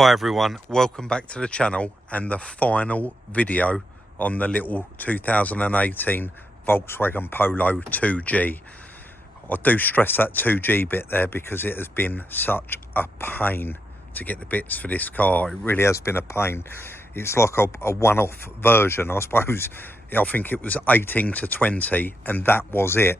Hi everyone, welcome back to the channel and the final video on the little 2018 Volkswagen Polo 2G. I do stress that 2G bit there because it has been such a pain to get the bits for this car. It really has been a pain. It's like a one-off version, I suppose. I think it was 18 to 20 and that was it.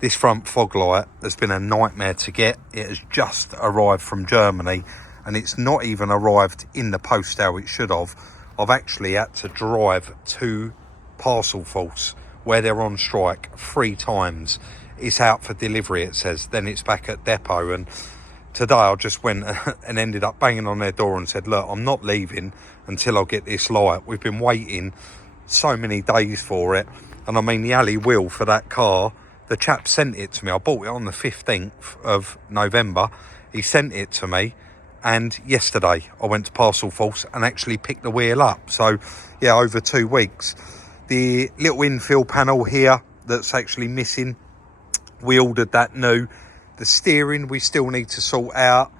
This front fog light has been a nightmare to get. It has just arrived from Germany and it's not even arrived in the post how it should have. I've actually had to drive to Parcel Force where they're on strike 3 times. It's out for delivery, it says, then it's back at depot. And today I just went and ended up banging on their door and said, look, I'm not leaving until I get this light. We've been waiting so many days for it. And I mean, the alley wheel for that car, the chap sent it to me. I bought it on the 15th of November. He sent it to me. And yesterday I went to Parcel Force and actually picked the wheel up. So yeah, over 2 weeks. The little infill panel here that's actually missing, we ordered that new. The steering we still need to sort out.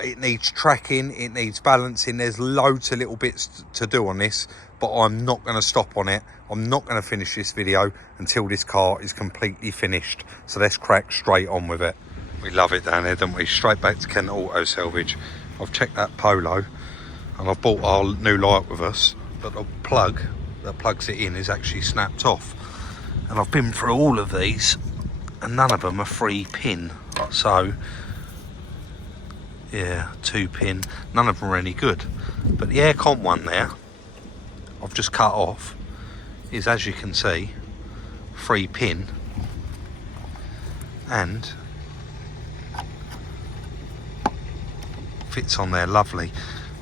It needs tracking, it needs balancing. There's loads of little bits to do on this, but I'm not going to stop on it. I'm not going to finish this video until this car is completely finished. So let's crack straight on with it. We love it down here, don't we? Straight back to Kent Auto Salvage. I've checked that Polo and I've bought our new light with us, but the plug that plugs it in is actually snapped off. And I've been through all of these and none of them are 3-pin. So yeah, 2-pin, none of them are any good. But the aircon one there, I've just cut off, is, as you can see, 3-pin and fits on there lovely.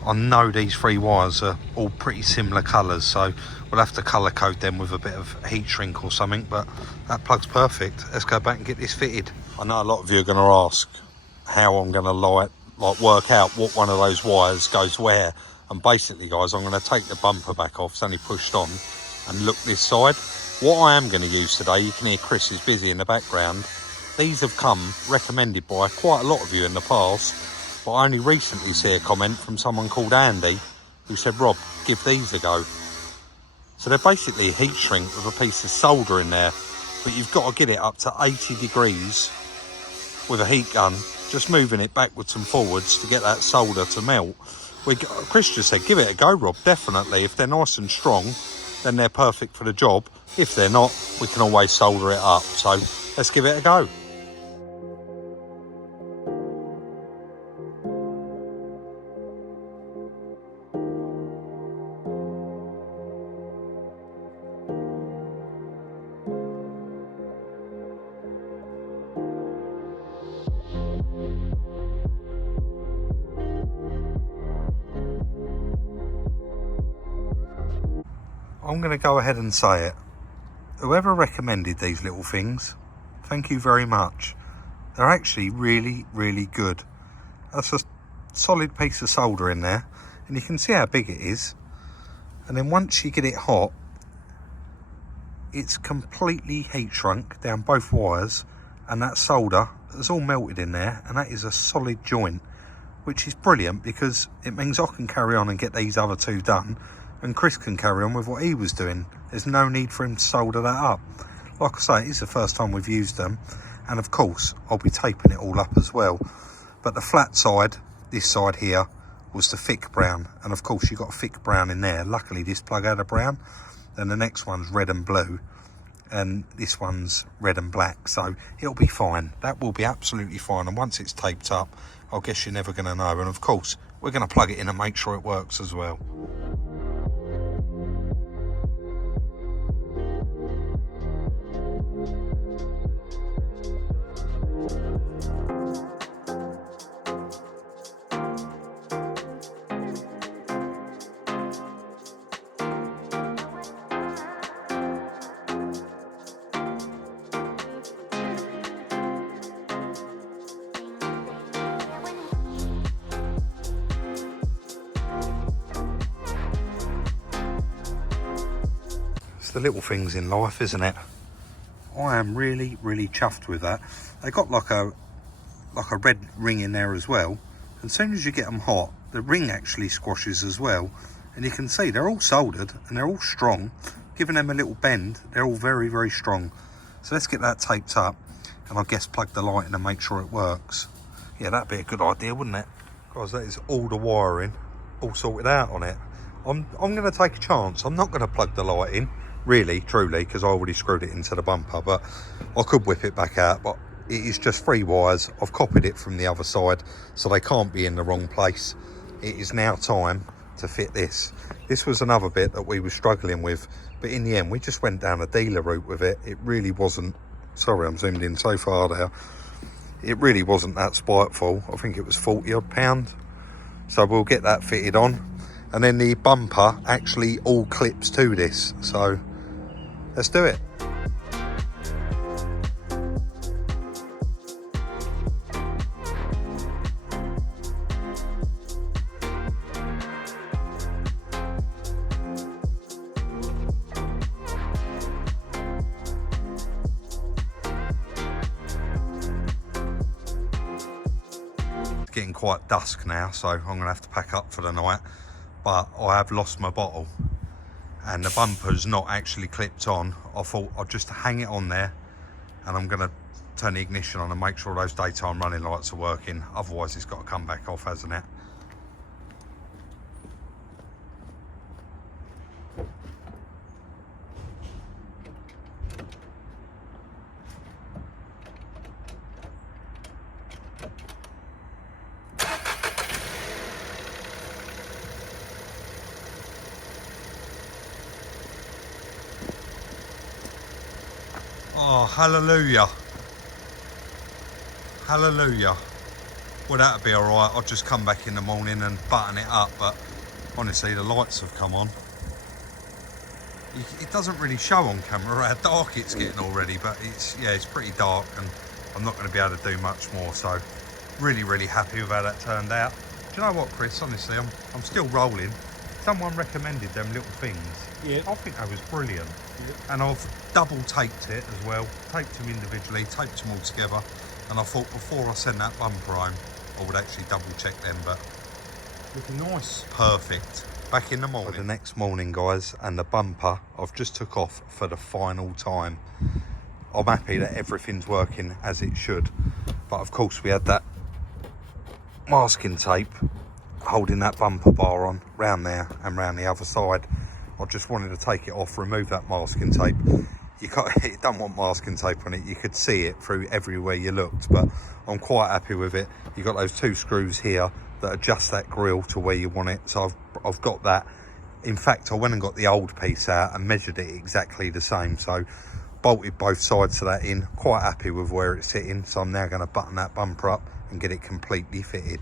I know these 3 wires are all pretty similar colours, so we'll have to colour code them with a bit of heat shrink or something, but that plug's perfect. Let's go back and get this fitted. I know a lot of you are going to ask how I'm going to work out what one of those wires goes where, and basically guys, I'm going to take the bumper back off, it's only pushed on, and look this side. What I am going to use today, you can hear Chris is busy in the background, these have come recommended by quite a lot of you in the past, but I only recently see a comment from someone called Andy who said, Rob, give these a go. So they're basically a heat shrink with a piece of solder in there, but you've got to get it up to 80 degrees with a heat gun, just moving it backwards and forwards to get that solder to melt. Chris just said, give it a go, Rob, definitely. If they're nice and strong, then they're perfect for the job. If they're not, we can always solder it up. So let's give it a go. I'm going to go ahead and say it. Whoever recommended these little things, thank you very much. They're actually really, really good. That's a solid piece of solder in there, and you can see how big it is. And then once you get it hot, it's completely heat shrunk down both wires, and that solder is all melted in there, and that is a solid joint, which is brilliant because it means I can carry on and get these other 2 done, and Chris can carry on with what he was doing. There's no need for him to solder that up. Like I say, it's the first time we've used them, and of course I'll be taping it all up as well. But the flat side, this side here, was the thick brown, and of course you got a thick brown in there. Luckily this plug had a brown. Then the next one's red and blue, and this one's red and black, so it'll be fine. That will be absolutely fine, and once it's taped up, I guess you're never going to know. And of course we're going to plug it in and make sure it works as well. The little things in life, isn't it? I am really, really chuffed with that. They got like a red ring in there as well. As soon as you get them hot, the ring actually squashes as well, and you can see they're all soldered and they're all strong. Giving them a little bend, they're all very, very strong. So let's get that taped up, and I guess plug the light in and make sure it works. Yeah, that'd be a good idea, wouldn't it? Guys, that is all the wiring all sorted out on it. I'm going to take a chance. I'm not going to plug the light in, really, truly, because I already screwed it into the bumper, but I could whip it back out. But it is just 3 wires. I've copied it from the other side, so they can't be in the wrong place. It is now time to fit this. This was another bit that we were struggling with, but in the end we just went down a dealer route with it. It really wasn't, sorry I'm zoomed in so far there, it really wasn't that spiteful. I think it was 40 odd pound. So we'll get that fitted on, and then the bumper actually all clips to this, so let's do it. Getting quite dusk now, so I'm gonna have to pack up for the night, but I have lost my bottle and the bumper's not actually clipped on. I thought I'd just hang it on there, and I'm gonna turn the ignition on and make sure those daytime running lights are working, otherwise it's got to come back off, hasn't it? Oh, hallelujah. Hallelujah. Well, that'll be all right. I'll just come back in the morning and button it up, but honestly, the lights have come on. It doesn't really show on camera how dark it's getting already, but it's pretty dark, and I'm not going to be able to do much more, so really, really happy with how that turned out. Do you know what, Chris? Honestly, I'm still rolling. Someone recommended them little things. Yeah. I think that was brilliant. Yeah. And I've double taped it as well. Taped them individually, taped them all together. And I thought before I send that bumper home, I would actually double check them, but looking nice. Perfect. Back in the morning. The next morning, guys, and the bumper I've just took off for the final time. I'm happy that everything's working as it should. But of course we had that masking tape holding that bumper bar on round there and round the other side. I just wanted to take it off, remove that masking tape. It don't want masking tape on it. You could see it through everywhere you looked, but I'm quite happy with it. You've got those 2 screws here that adjust that grille to where you want it, so I've got that. In fact, I went and got the old piece out and measured it exactly the same, so bolted both sides of that in. Quite happy with where it's sitting, so I'm now going to button that bumper up and get it completely fitted.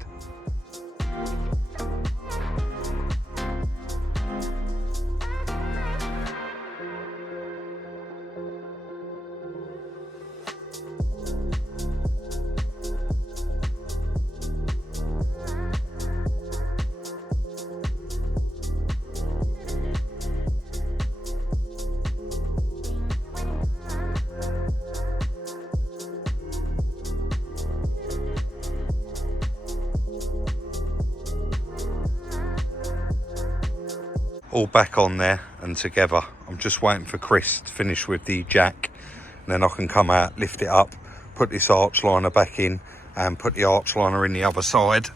All back on there and together. I'm just waiting for Chris to finish with the jack, and then I can come out, lift it up, put this arch liner back in, and put the arch liner in the other side,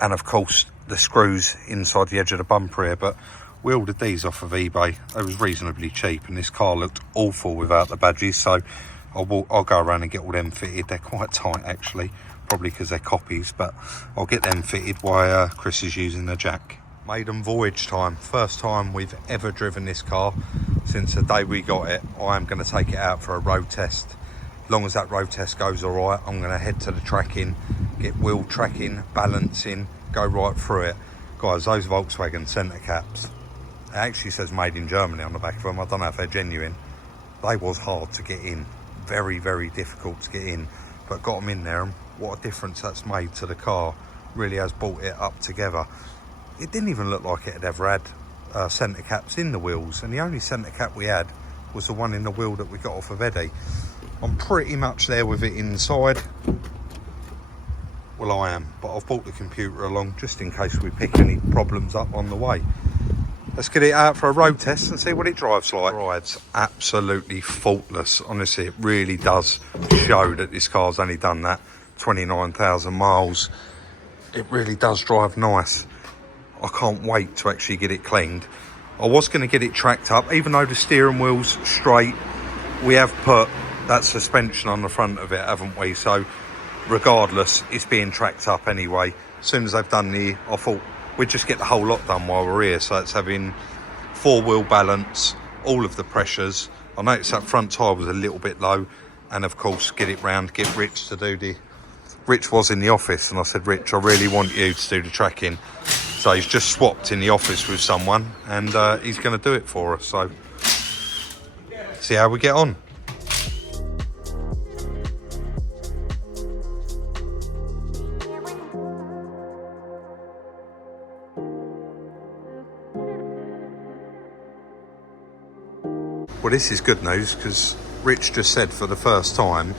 and of course the screws inside the edge of the bumper here. But we ordered these off of eBay. They was reasonably cheap, and this car looked awful without the badges, so I'll go around and get all them fitted. They're quite tight actually, probably because they're copies, but I'll get them fitted while Chris is using the jack. Maiden voyage time. First time we've ever driven this car since the day we got it. I am going to take it out for a road test. As long as that road test goes all right, I'm going to head to the tracking, get wheel tracking, balancing, go right through it. Guys, those Volkswagen centre caps, it actually says made in Germany on the back of them. I don't know if they're genuine. They was hard to get in, very, very difficult to get in, but got them in there, and what a difference that's made to the car. Really has brought it up together. It didn't even look like it had ever had centre caps in the wheels, and the only centre cap we had was the one in the wheel that we got off of Eddie. I'm pretty much there with it inside. Got a bit of a Well, I am, but I've brought the computer along just in case we pick any problems up on the way. Let's get it out for a road test and see what it drives like. Drives absolutely faultless. Honestly, it really does show that this car's only done that 29,000 miles. It really does drive nice. I can't wait to actually get it cleaned. I was going to get it tracked up, even though the steering wheel's straight. We have put that suspension on the front of it, haven't we? So regardless, it's being tracked up anyway. As soon as I've done I thought we'd just get the whole lot done while we're here. So it's having 4-wheel balance, all of the pressures. I noticed that front tyre was a little bit low, and of course get it round, get Rich to do the... Rich was in the office and I said, Rich, I really want you to do the tracking. So he's just swapped in the office with someone, and he's going to do it for us. So see how we get on. Well, this is good news, because Rich just said for the first time,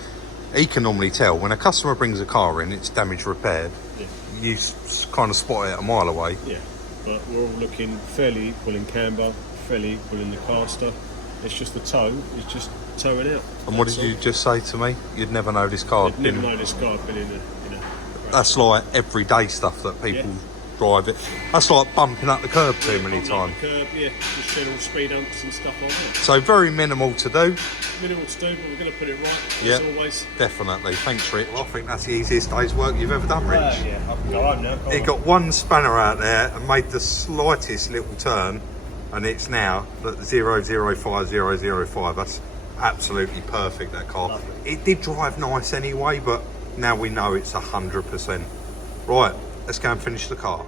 he can normally tell when a customer brings a car in, it's damaged repaired. Yeah. You kind of spot it a mile away. Yeah, but we're all looking fairly equal in camber, fairly equal in the caster. It's just the toe is just towing out. And what did you just say to me? You'd never know this car. I'd never know this car had been in a That's like everyday stuff that people drive it. That's like bumping up the curb too many times. Curb, yeah, just general speed humps and stuff like that. So very minimal to do. Minimal to do, but we're going to put it right, Yeah, as always. definitely. Thanks, Rich. Well, I think that's the easiest day's work you've ever done, Rich. Yeah, I can go home now. He got one spanner out there and made the slightest little turn, and it's now at 005005. That's absolutely perfect, that car. Lovely. It did drive nice anyway, but now we know it's 100%. Right, let's go and finish the car.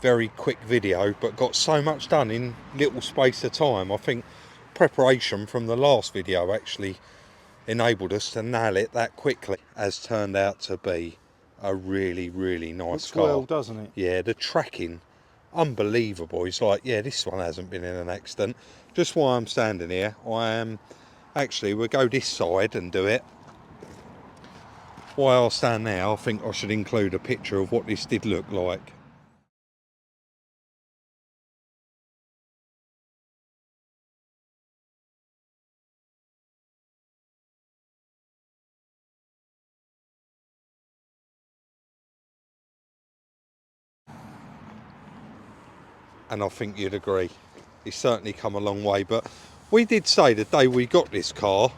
Very quick video, but got so much done in little space of time. I think preparation from the last video actually enabled us to nail it that quickly. Has turned out to be a really nice car. Well, doesn't it? Yeah, the tracking, unbelievable. It's like, yeah, this one hasn't been in an accident. Just while I'm standing here, I am actually, we'll go this side and do it. While I stand there, I think I should include a picture of what this did look like. And I think you'd agree, it's certainly come a long way. But we did say the day we got this car,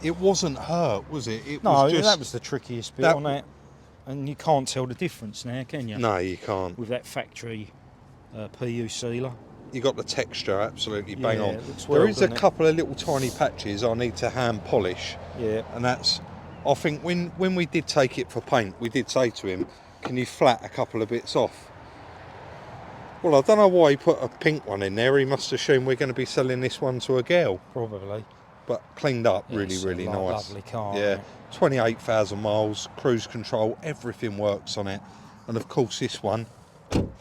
it wasn't hurt, was it? It No, was just, that was the trickiest bit on that. And you can't tell the difference now, can you? No, you can't. With that factory PU sealer. You got the texture absolutely bang on. Well, there is a couple of little tiny patches I need to hand polish. Yeah. And that's, I think when we did take it for paint, we did say to him, can you flat a couple of bits off? Well, I don't know why he put a pink one in there. He must assume we're going to be selling this one to a girl. Probably. But cleaned up, Yeah, really nice. Lovely car. Yeah, 28,000 miles, cruise control, everything works on it. And of course this one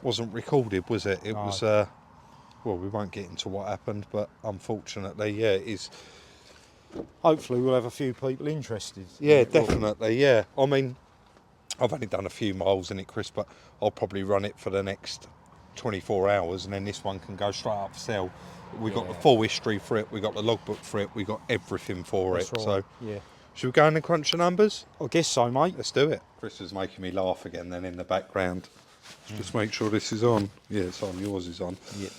wasn't recorded, was it? It was, well, we won't get into what happened, but unfortunately, yeah, it is. Hopefully we'll have a few people interested. Yeah, definitely, yeah. I mean, I've only done a few miles in it, Chris, but I'll probably run it for the next 24 hours, and then this one can go straight up for sale. We got the full history for it, we got the logbook for it, we got everything for it. Right. So yeah, should we go in and crunch the numbers? I guess so, mate. Let's do it. Chris is making me laugh again then in the background. Just make sure this is on. Yeah, it's on. Yours is on. Yeah.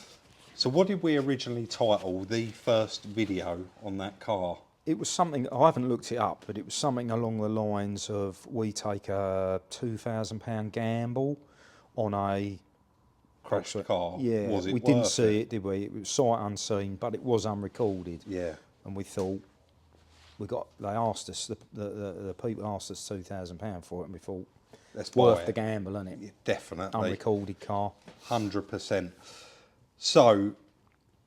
So what did we originally title the first video on that car? It was something, I haven't looked it up, but it was something along the lines of, we take a £2,000 gamble on a Crashed car. Yeah, was it we didn't worth see it, did we? It was sight unseen, but it was unrecorded. Yeah. And we thought, they asked us, the people asked us £2,000 for it, and we thought, let's buy Worth it. the gamble, isn't it? Yeah, definitely. Unrecorded car. 100%. So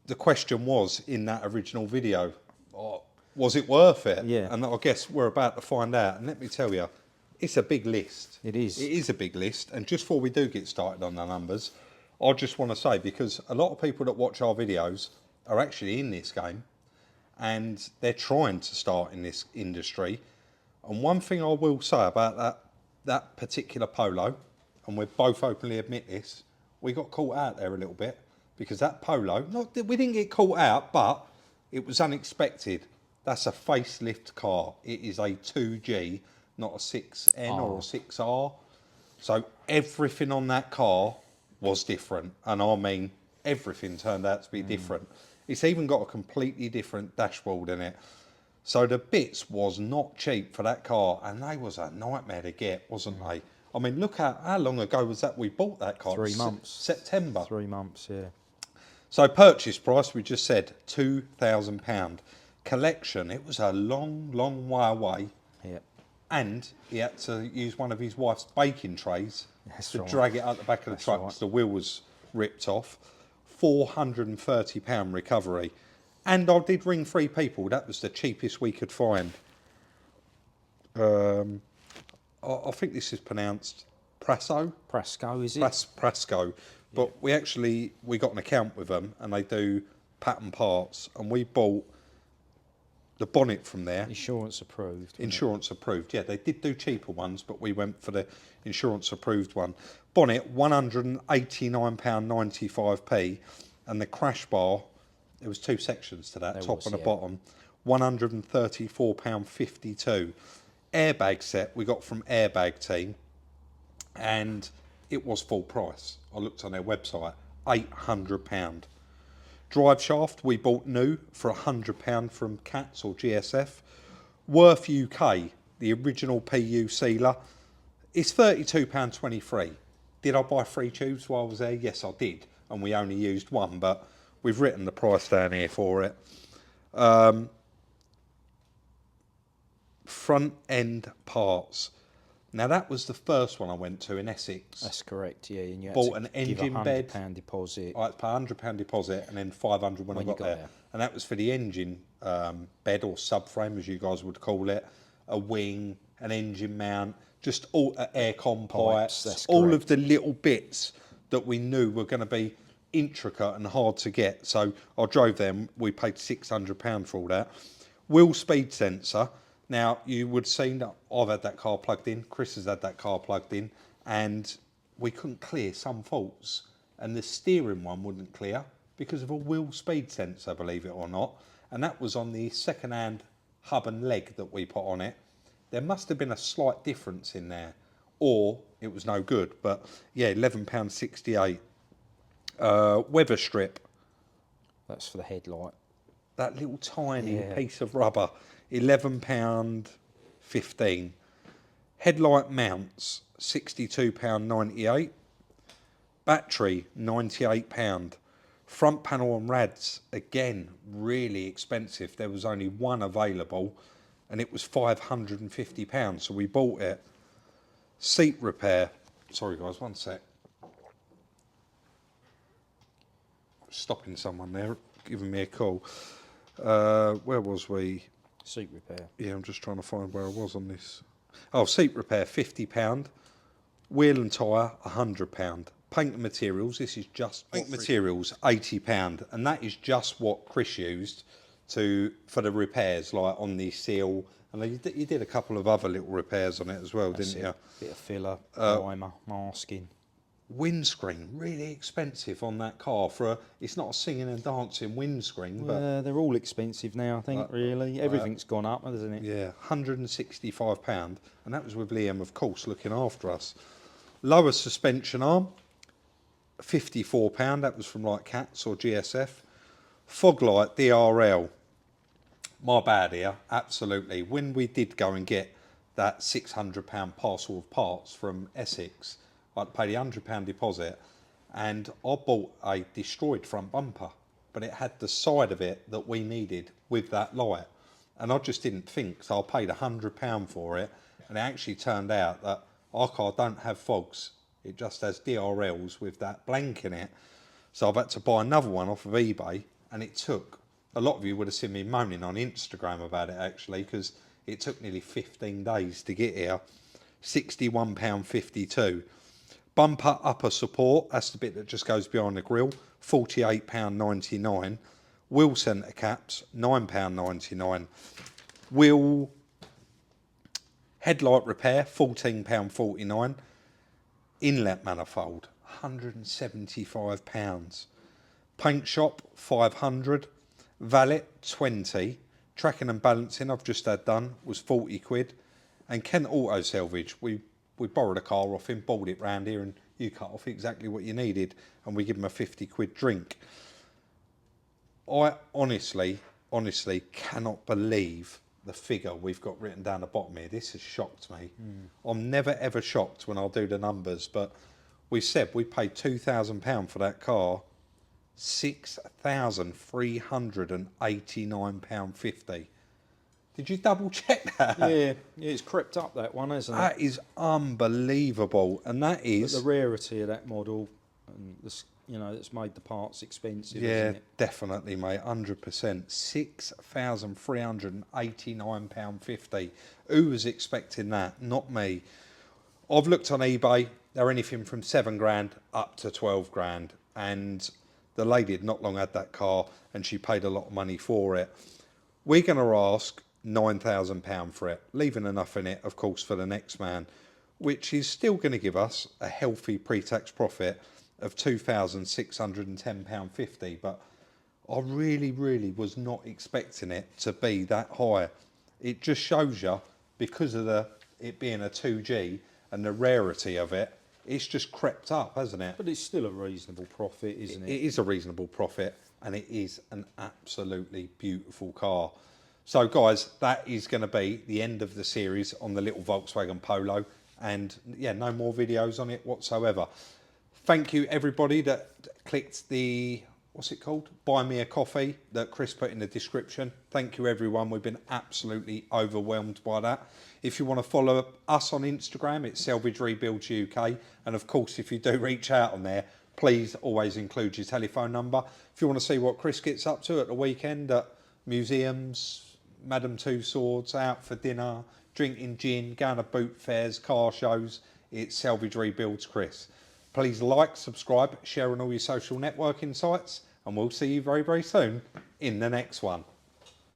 the question was in that original video, was it worth it? Yeah. And I guess we're about to find out. And let me tell you, it's a big list. It is. It is a big list. And just before we do get started on the numbers, I just want to say, because a lot of people that watch our videos are actually in this game and they're trying to start in this industry. And one thing I will say about that particular Polo, and we both openly admit this, we got caught out there a little bit, because that Polo, not that we didn't get caught out, but it was unexpected. That's a facelift car. It is a 2G, not a 6N or a 6R. So everything on that car was different. And I mean, everything turned out to be different. It's even got a completely different dashboard in it. So the bits was not cheap for that car, and they was a nightmare to get, wasn't they? I mean, look how long ago was that we bought that car? 3 months. September. 3 months, yeah. So purchase price, we just said £2,000. Collection, it was a long, long way away. Yeah. And he had to use one of his wife's baking trays to right. drag it out the back of the truck because the wheel was ripped off. £430 recovery. And I did ring 3 people. That was the cheapest we could find. I think this is pronounced Prasso. Prasco, is it? Prasco. But we got an account with them, and they do pattern parts, and we bought the bonnet from there. Insurance approved. Insurance approved, yeah. They did do cheaper ones, but we went for the insurance approved one. Bonnet, £189.95p, and the crash bar, there was 2 sections to that, There top was, and the yeah. bottom, £134.52. Airbag set we got from Airbag Team, and it was full price. I looked on their website, £800. Drive shaft we bought new for £100 from Cats or GSF. Worth UK, the original PU sealer, it's £32.23. Did I buy 3 tubes while I was there? Yes, I did, and we only used 1, but we've written the price down here for it. Front end parts. Now that was the first one I went to in Essex. That's correct, yeah. And you had Bought to an give engine a bed. £100 deposit. I had to pay £100 deposit and then £500 when I got there. And that was for the engine bed or subframe, as you guys would call it, a wing, an engine mount, just all aircon pipes, all of the little bits that we knew were going to be intricate and hard to get. So I drove them. We paid £600 for all that. Wheel speed sensor. Now, you would have seen that I've had that car plugged in, Chris has had that car plugged in, and we couldn't clear some faults. And the steering one wouldn't clear because of a wheel speed sensor, believe it or not. And that was on the second-hand hub and leg that we put on it. There must have been a slight difference in there, or it was no good. But yeah, £11.68. Weather strip. That's for the headlight. That little tiny piece of rubber, £11.15. Headlight mounts, £62.98. Battery, £98. Front panel and rads, again, really expensive. There was only one available, and it was £550, so we bought it. Seat repair. Sorry guys, one sec. Stopping someone there, giving me a call. Where was we? Seat repair. Yeah, I'm just trying to find where I was on this. Oh, seat repair, £50. Wheel and tyre, £100. Paint and materials, this is just paint materials, £80. And that is just what Chris used for the repairs, like on the seal. And you did a couple of other little repairs on it as well, didn't you? Bit of filler, primer, masking. Windscreen, really expensive on that car. It's not a singing and dancing windscreen, but They're all expensive now, I think, really. Everything's gone up, hasn't it? yeah, £165, and that was with Liam, of course, looking after us. Lower suspension arm, £54. That was from like Cats or GSF. Fog light DRL. My bad here, absolutely. When we did go and get that £600 parcel of parts from Essex, I'd paid a £100 deposit, and I bought a destroyed front bumper, but it had the side of it that we needed with that light. And I just didn't think, so I paid £100 for it, and it actually turned out that Our car don't have fogs. It just has DRLs with that blank in it. So I've had to buy another one off of eBay, and it took, a lot of you would have seen me moaning on Instagram about it actually, because it took nearly 15 days to get here. £61.52. Bumper upper support, that's the bit that just goes behind the grille, £48.99. Wheel centre caps, £9.99. Wheel headlight repair, £14.49. Inlet manifold, £175. Paint shop, £500. Valet, £20. Tracking and balancing, I've just had done, was £40. And Kent Auto Salvage, we borrowed a car off him, bought it round here, and you cut off exactly what you needed, and we give him a £50 drink. I honestly cannot believe the figure we've got written down the bottom here. This has shocked me. I'm never ever shocked when I'll do the numbers, but we said we paid £2,000 for that car, £6,389.50. Did you double check that? Yeah, it's crept up, that one, hasn't it? That is unbelievable, and that is But the rarity of that model, and this, you know, it's made the parts expensive. yeah, isn't it? definitely, mate, 100%. £6,389.50. Who was expecting that? Not me. I've looked on eBay. They're anything from £7 up to 12 grand, and the lady had not long had that car, and she paid a lot of money for it. We're going to ask £9,000 for it, leaving enough in it, of course, for the next man, which is still going to give us a healthy pre-tax profit of £2,610.50. But I really was not expecting it to be that high. It just shows you, because of it being a 2G and the rarity of it, it's just crept up, hasn't it? But it's still a reasonable profit, isn't it? It is a reasonable profit, and it is an absolutely beautiful car. So guys, that is going to be the end of the series on the little Volkswagen Polo, and yeah, no more videos on it whatsoever. Thank you everybody that clicked the, what's it called? Buy me a coffee that Chris put in the description. Thank you everyone. We've been absolutely overwhelmed by that. If you want to follow us on Instagram, it's Salvage Rebuilds UK. And of course, if you do reach out on there, please always include your telephone number. If you want to see what Chris gets up to at the weekend at museums, Madame Tussauds, out for dinner, drinking gin, going to boot fairs, car shows, it's Salvage Rebuilds Chris. Please like, subscribe, share on all your social networking sites, and we'll see you very soon in the next one.